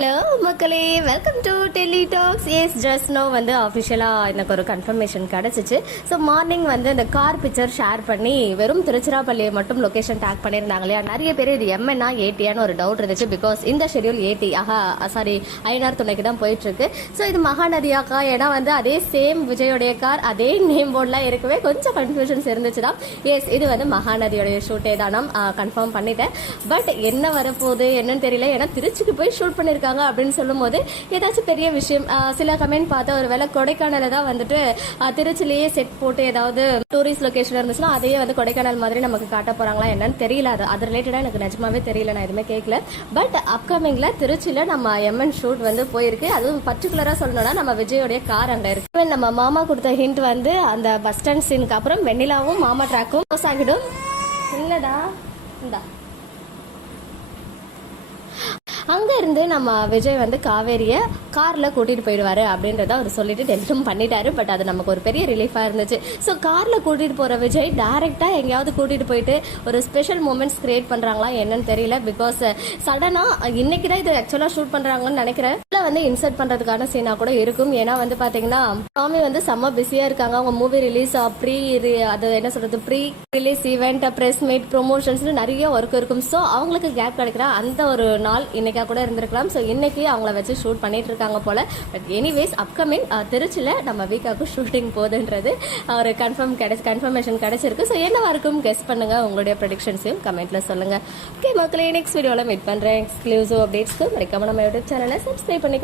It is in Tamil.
ஹலோ மக்களே, welcome to Delhi talks. Yes just no வந்து அஃபிஷியலாக எனக்கு ஒரு கன்ஃபர்மேஷன் கிடச்சிச்சு. ஸோ மார்னிங் வந்து அந்த கார் பிக்சர் ஷேர் பண்ணி வெறும் திருச்சிராப்பள்ளியை மட்டும் லொக்கேஷன் டேக் பண்ணியிருந்தாங்க இல்லையா. நிறைய பேர் இது எம்என்னா ஏடியான்னு ஒரு டவுட் இருந்துச்சு. பிகாஸ் இந்த ஷெடியூல் ஏடி ஐநார் துணைக்கு தான் போயிட்டுருக்கு. ஸோ இது மகாநதியாக்கா, ஏன்னா வந்து அதே சேம் விஜயோடைய கார் அதே நேம் போர்ட்லாம் இருக்கவே கொஞ்சம் கன்ஃபியூஷன்ஸ் இருந்துச்சு தான். எஸ், இது வந்து மகாநதியோடைய ஷூட்டே தான் கன்ஃபார்ம் பண்ணிட்டேன். பட் என்ன வரப்போகுது என்னன்னு தெரியல. ஏன்னா திருச்சிக்கு போய் ஷூட் பண்ணியிருக்காங்க அப்படின்னு சொல்லும் போது ஏதாச்சும் பெரிய விஷயம். சில கமெண்ட் பார்த்தா ஒருவேளை கொடைக்கானல தான் வந்துட்டு திருச்சிலேயே செட் போட்டு ஏதாவது டூரிஸ்ட் லொகேஷன் இருந்துச்சுன்னா அதையே வந்து கொடைக்கானல் மாதிரி நமக்கு காட்ட போறாங்களா என்னன்னு தெரியல. அது ரிலேட்டடா எனக்கு நிஜமாவே தெரியல, நான் எதுவுமே கேட்கல. பட் அப்கமிங்ல திருச்சியில நம்ம எம்என் ஷூட் வந்து போயிருக்கு. அதுவும் பர்டிகுலரா சொல்லணும்னா நம்ம விஜயோடைய கார் அங்க இருக்கு. நம்ம மாமா கொடுத்த ஹிண்ட் வந்து அந்த பஸ் ஸ்டாண்ட் சீனுக்கு அப்புறம் வெண்ணிலாவும் மாமா ட்ராக்கும் க்ளோஸ் ஆகிடும். இல்லடா இந்தா அங்க இருந்து நம்ம விஜய் வந்து காவேரிய கார்ல கூட்டிட்டு போயிடுவாரு அப்படின்றத அவர் சொல்லிட்டு டெலிட்டும் பண்ணிட்டாரு. பட் அது நமக்கு ஒரு பெரிய ரிலீஃபா இருந்துச்சு. ஸோ கார்ல கூட்டிட்டு போற விஜய் டைரக்டா எங்கேயாவது கூட்டிட்டு போயிட்டு ஒரு ஸ்பெஷல் மூமெண்ட்ஸ் கிரியேட் பண்றாங்களா என்னன்னு தெரியல. பிகாஸ் சடனா இன்னைக்கு தான் இது ஆக்சுவலா ஷூட் பண்றாங்கன்னு நினைக்கிறேன். வந்து இன்சர்ட் பண்றதுக்கான சீனா கூட இருக்கும். ஏன்னா வந்து பாத்தீங்கன்னா சாமி வந்து செம்ம பிஸியா இருக்காங்க. அவங்க மூவி ரிலீஸ் அது என்ன சொல்றது, pre release event, press meet, promotions நிறைய ஒர்க் இருக்கும். ஸோ அவங்களுக்கு கேப் கிடைக்கிற அந்த ஒரு நாள் இன்னைக்கா கூட இருந்திருக்கலாம். ஸோ இன்னைக்கு அவங்கள வச்சு ஷூட் பண்ணிட்டு இருக்காங்க போல. பட் எனிவேஸ் அப்கமிங் திருச்சியில நம்ம வீக்காக்கு ஷூட்டிங் போகுதுன்றது ஒரு கன்ஃபர்மேஷன் கிடைச்சிருக்கு. ஸோ என்னவா இருக்கும் கெஸ் பண்ணுங்க. உங்களுடைய ப்ரெடிக்ஷன்ஸையும் கமெண்ட்ல சொல்லுங்க. ஓகே மக்களே, நெக்ஸ்ட் வீடியோல மீட் பண்றேன். எக்ஸ்க்ளூசிவ் அப்டேட்ஸ்க்கு மறக்காம நம்ம யூடியூப் சேனலை சப்ஸ்கிரைப் பண்ணிக்கோ.